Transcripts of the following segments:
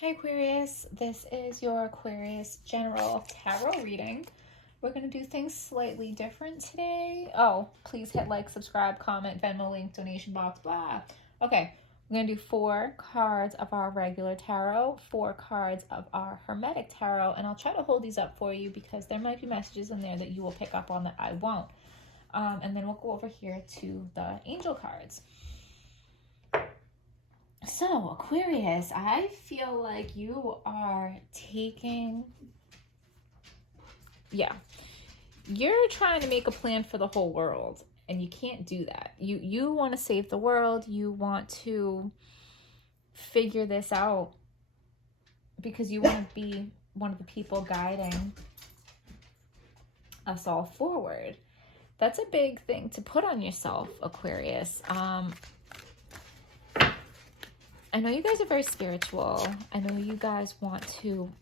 Hi Aquarius, this is your Aquarius General Tarot reading. We're going to do things slightly different today. Oh, please hit like, subscribe, comment, Venmo link, donation box, blah. Okay, we're going to do 4 cards of our regular tarot, 4 cards of our Hermetic tarot, and I'll try to hold these up for you because there might be messages in there that you will pick up on that I won't. And then we'll go over here to the angel cards. So, Aquarius, I feel like you are taking, you're trying to make a plan for the whole world, and you can't do that. You want to save the world. You want to figure this out because you want to be one of the people guiding us all forward. That's a big thing to put on yourself, Aquarius. I know you guys are very spiritual. I know you guys want to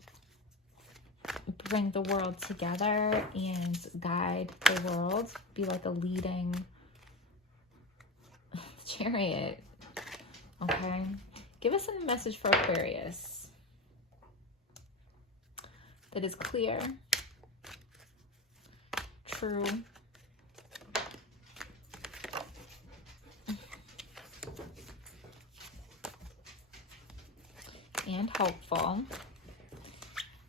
bring the world together and guide the world, be like a leading chariot. Okay? Give us a message for Aquarius that is clear, true, and helpful.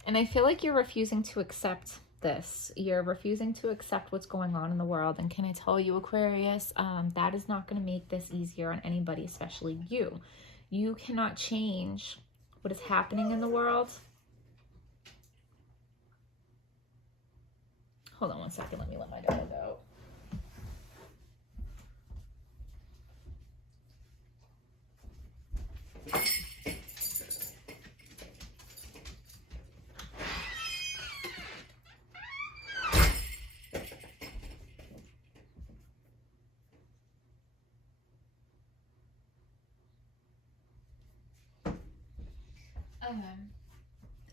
And I feel like you're refusing to accept this. You're refusing to accept what's going on in the world. And can I tell you, Aquarius, that is not going to make this easier on anybody, especially you. You cannot change what is happening in the world. Hold on one second. Let me let my dog out.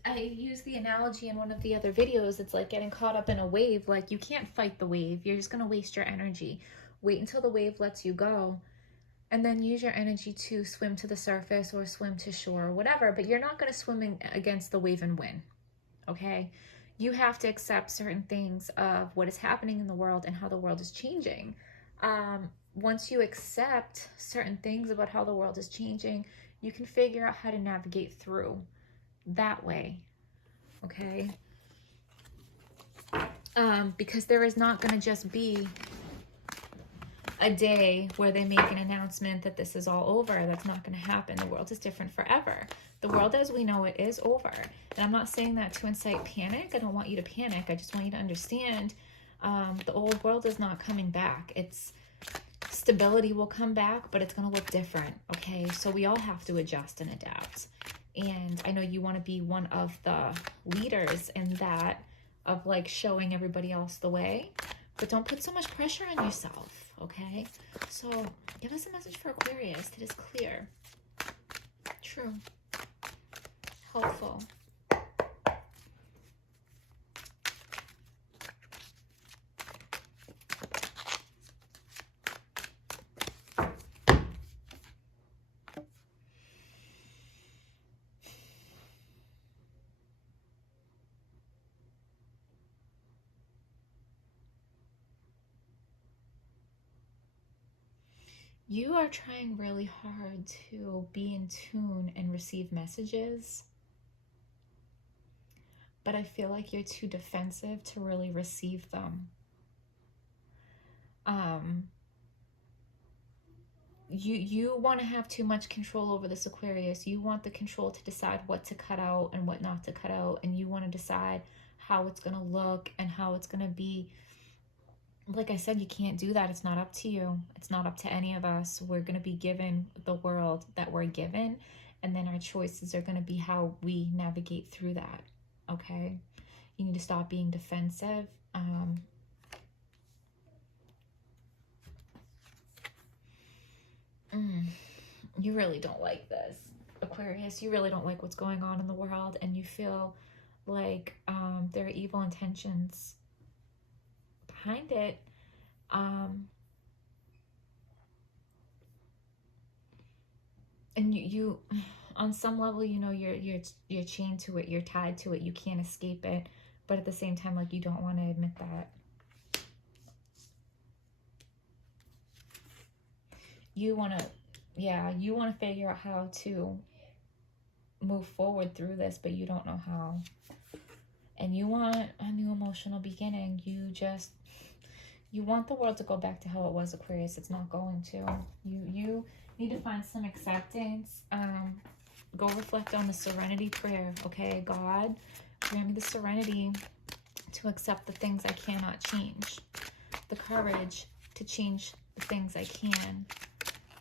I use the analogy in one of the other videos. It's like getting caught up in a wave. Like, you can't fight the wave. You're just going to waste your energy. Wait until the wave lets you go, and then use your energy to swim to the surface or swim to shore or whatever. But you're not going to swim against the wave and win, okay? You have to accept certain things of what is happening in the world and how the world is changing. Once you accept certain things about how the world is changing, you can figure out how to navigate through that way, okay? Because there is not going to just be a day where they make an announcement that this is all over. That's not going to happen. The world is different forever. The world as we know it is over. And I'm not saying that to incite panic. I don't want you to panic. I just want you to understand the old world is not coming back. It's stability will come back, but it's going to look different, okay? So we all have to adjust and adapt. And I know you want to be one of the leaders in that, of like showing everybody else the way, but don't put so much pressure on yourself, okay? So give us a message for Aquarius that is clear, true, helpful. You are trying really hard to be in tune and receive messages, but I feel like you're too defensive to really receive them. You want to have too much control over this, Aquarius. You want the control to decide what to cut out and what not to cut out, and you want to decide how it's going to look and how it's going to be. Like I said, you can't do that. It's not up to you. It's not up to any of us. We're going to be given the world that we're given, and then our choices are going to be how we navigate through that, okay? You need to stop being defensive. You really don't like this, Aquarius. You really don't like what's going on in the world, and you feel like there are evil intentions behind it. And on some level, you know, you're chained to it, you're tied to it, you can't escape it, but at the same time, like, you don't want to admit that. You want to, yeah, you want to figure out how to move forward through this, but you don't know how. And you want a new emotional beginning. You want the world to go back to how it was, Aquarius. It's not going to. You need to find some acceptance. Go reflect on the serenity prayer, okay? God, grant me the serenity to accept the things I cannot change, the courage to change the things I can,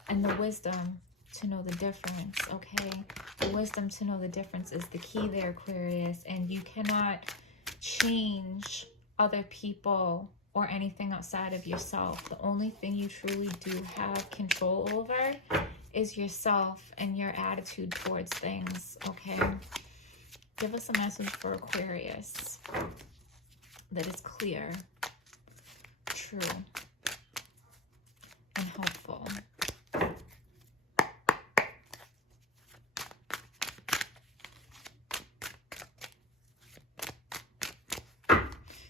and the wisdom to know the difference, okay? The wisdom to know the difference is the key there, Aquarius, and you cannot change other people or anything outside of yourself. The only thing you truly do have control over is yourself and your attitude towards things, okay? Give us a message for Aquarius that is clear, true, and hopeful.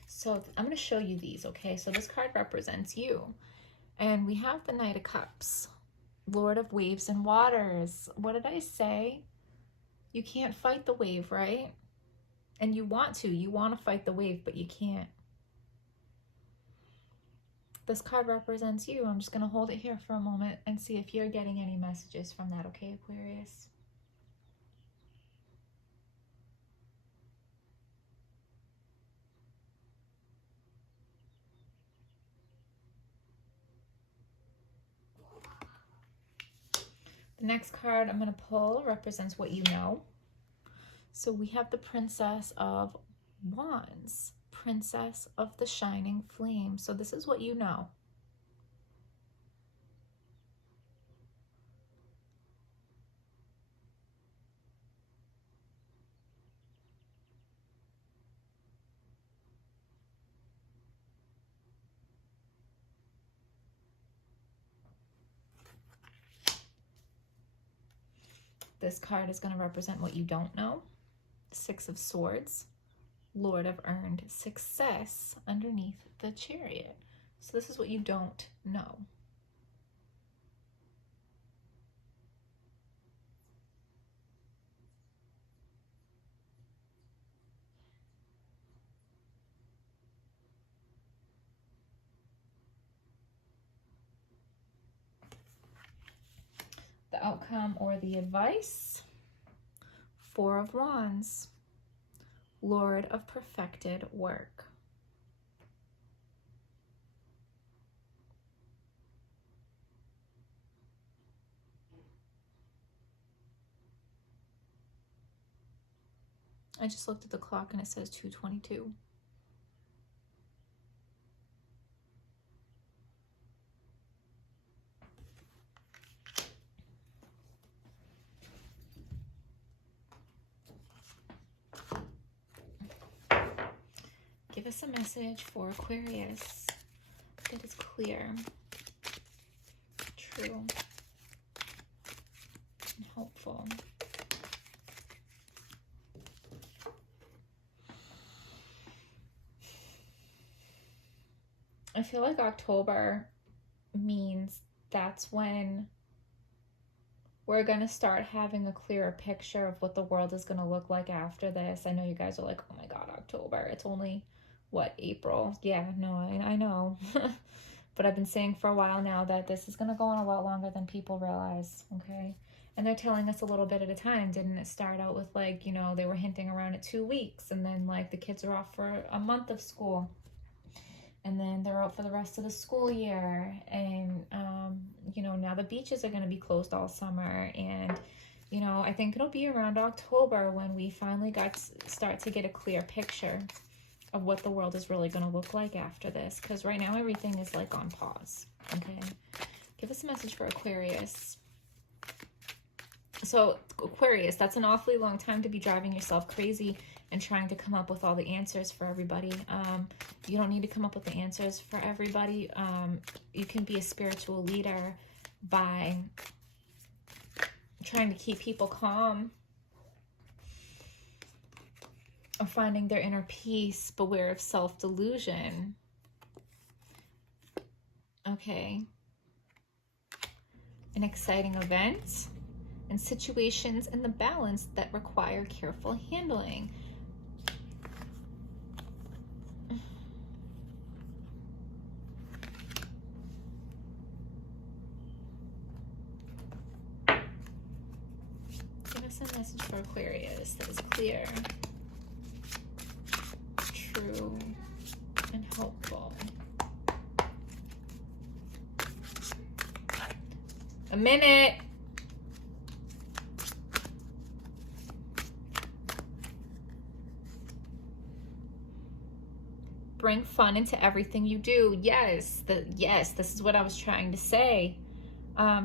So I'm going to show you these, okay? So this card represents you. And we have the Knight of Cups, Lord of Waves and Waters. What did I say? You can't fight the wave, right? And you want to. You want to fight the wave, but you can't. This card represents you. I'm just going to hold it here for a moment and see if you're getting any messages from that, okay, Aquarius? The next card I'm going to pull represents what you know. So we have the Princess of Wands, Princess of the Shining Flame. So this is what you know. This card is going to represent what you don't know. Six of Swords, Lord of Earned Success underneath the Chariot. So this is what you don't know. The outcome or the advice, Four of Wands, Lord of Perfected Work. I just looked at the clock and it says 2:22. Give us a message for Aquarius that is clear, true, and hopeful. I feel like October means that's when we're going to start having a clearer picture of what the world is going to look like after this. I know you guys are like, oh my God, October. It's only, what, April? Yeah, no, I know. But I've been saying for a while now that this is going to go on a lot longer than people realize, okay? And they're telling us a little bit at a time. Didn't it start out with, like, you know, they were hinting around at 2 weeks, and then, like, the kids are off for a month of school. And then they're out for the rest of the school year. And, you know, now the beaches are going to be closed all summer. And, you know, I think it'll be around October when we finally start to get a clear picture of what the world is really going to look like after this. Because right now everything is like on pause. Okay. Give us a message for Aquarius. So Aquarius, that's an awfully long time to be driving yourself crazy and trying to come up with all the answers for everybody. You don't need to come up with the answers for everybody. You can be a spiritual leader by trying to keep people calm, or finding their inner peace. Beware of self-delusion. Okay. An exciting event and situations in the balance that require careful handling. Give us a message for Aquarius that is clear, true, and helpful. A minute. Bring fun into everything you do. Yes, this is what I was trying to say.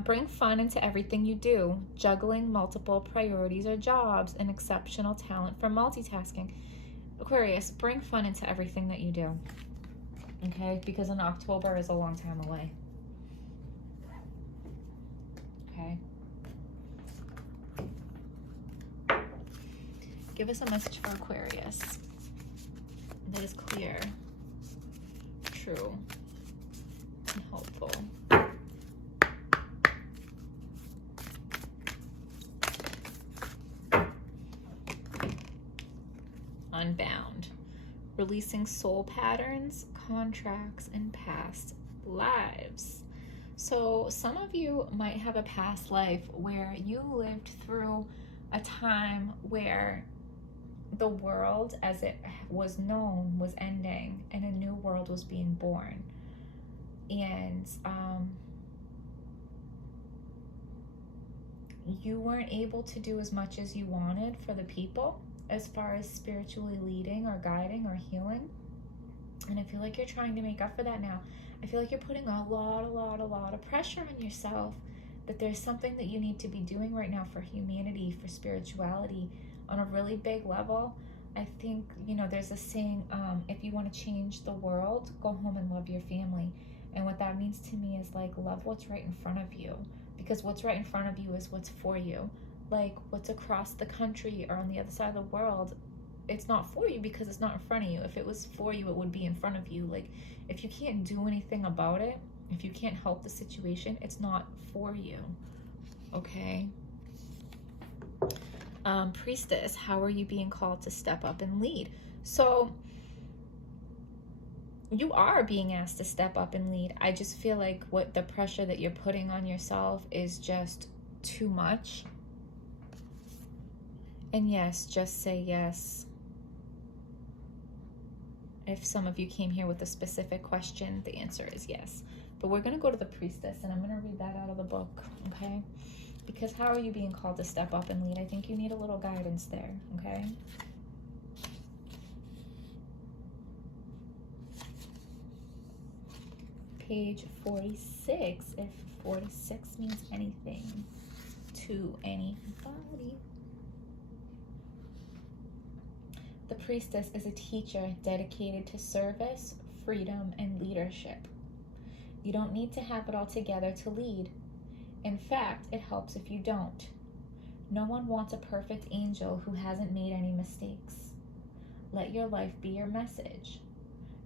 Bring fun into everything you do. Juggling multiple priorities or jobs, an exceptional talent for multitasking. Aquarius, bring fun into everything that you do. Okay, because in October is a long time away. Okay. Give us a message for Aquarius that is clear, true, and helpful. Unbound. Releasing soul patterns, contracts, and past lives. So some of you might have a past life where you lived through a time where the world as it was known was ending and a new world was being born. And you weren't able to do as much as you wanted for the people as far as spiritually leading or guiding or healing. And I feel like you're trying to make up for that now. I feel like you're putting a lot of pressure on yourself, that there's something that you need to be doing right now for humanity, for spirituality on a really big level. I think, you know, there's a saying, if you want to change the world, go home and love your family. And what that means to me is like, love what's right in front of you, because what's right in front of you is what's for you. Like what's across the country or on the other side of the world, it's not for you because it's not in front of you. If it was for you, it would be in front of you. Like if you can't do anything about it, if you can't help the situation, it's not for you. Okay. Priestess, how are you being called to step up and lead? So you are being asked to step up and lead. I just feel like what the pressure that you're putting on yourself is just too much. And yes, just say yes. If some of you came here with a specific question, the answer is yes. But we're going to go to the Priestess, and I'm going to read that out of the book, okay? Because how are you being called to step up and lead? I think you need a little guidance there, okay? Page 46, if 46 means anything to anybody. The Priestess is a teacher dedicated to service, freedom, and leadership. You don't need to have it all together to lead. In fact, it helps if you don't. No one wants a perfect angel who hasn't made any mistakes. Let your life be your message.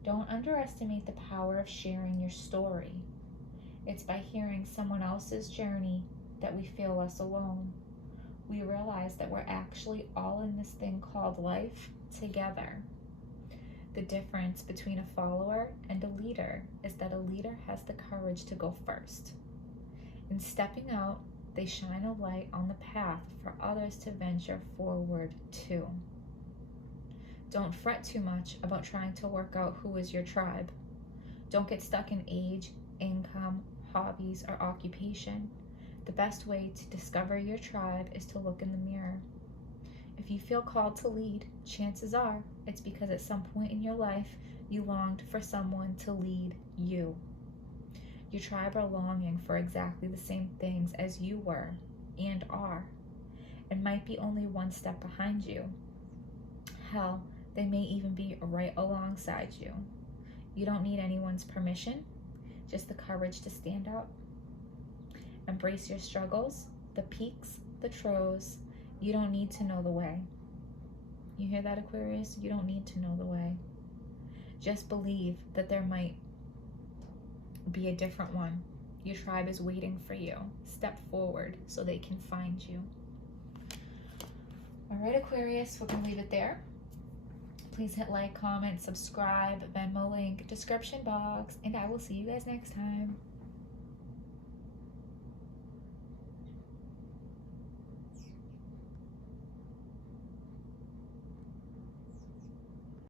Don't underestimate the power of sharing your story. It's by hearing someone else's journey that we feel less alone. We realize that we're actually all in this thing called life together. The difference between a follower and a leader is that a leader has the courage to go first. In stepping out, they shine a light on the path for others to venture forward to. Don't fret too much about trying to work out who is your tribe. Don't get stuck in age, income, hobbies, or occupation. The best way to discover your tribe is to look in the mirror. If you feel called to lead, chances are it's because at some point in your life you longed for someone to lead you. Your tribe are longing for exactly the same things as you were and are, and might be only one step behind you. Hell, they may even be right alongside you. You don't need anyone's permission, just the courage to stand up. Embrace your struggles, the peaks, the Trows. You don't need to know the way. You hear that, Aquarius? You don't need to know the way. Just believe that there might be a different one. Your tribe is waiting for you. Step forward so they can find you. All right, Aquarius, we're going to leave it there. Please hit like, comment, subscribe, Venmo link, description box, and I will see you guys next time.